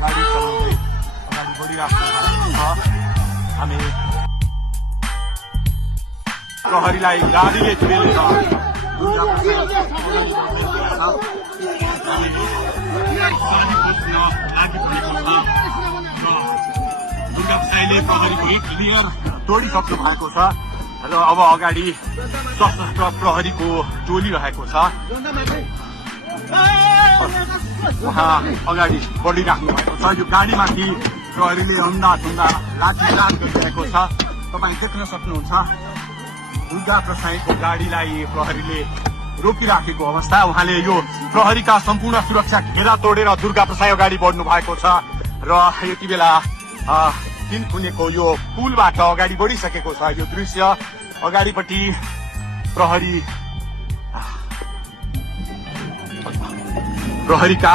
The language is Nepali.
गाडी चलाउँदै अगाडि बढिराख्नु भएको छ। हामी प्रहरीलाई गाडीले पेलेर दुर्गा प्रसाईले प्रहरीको एक क्लियर तोडिसक्नु भएको छ र अब अगाडि सशस्त्र प्रहरीको टोली रहेको छ। उहाँ अगाडि बढिराख्नु भएको छ। यो गाडीमाथि प्रहरीले अन्धाधुन्दा लाठीचार्ज गरिरहेको छ। तपाईँ देख्न सक्नुहुन्छ दुर्गा प्रसाईको गाडीलाई प्रहरीले रोकिराखेको अवस्था। उहाँले यो प्रहरीका सम्पूर्ण सुरक्षा घेरा तोडेर दुर्गा प्रसाई अगाडि बढ्नु भएको छ र यति बेला तिनकुनेको यो पुलबाट अगाडि बढिसकेको छ। यो दृश्य अगाडिपट्टि प्रहरीका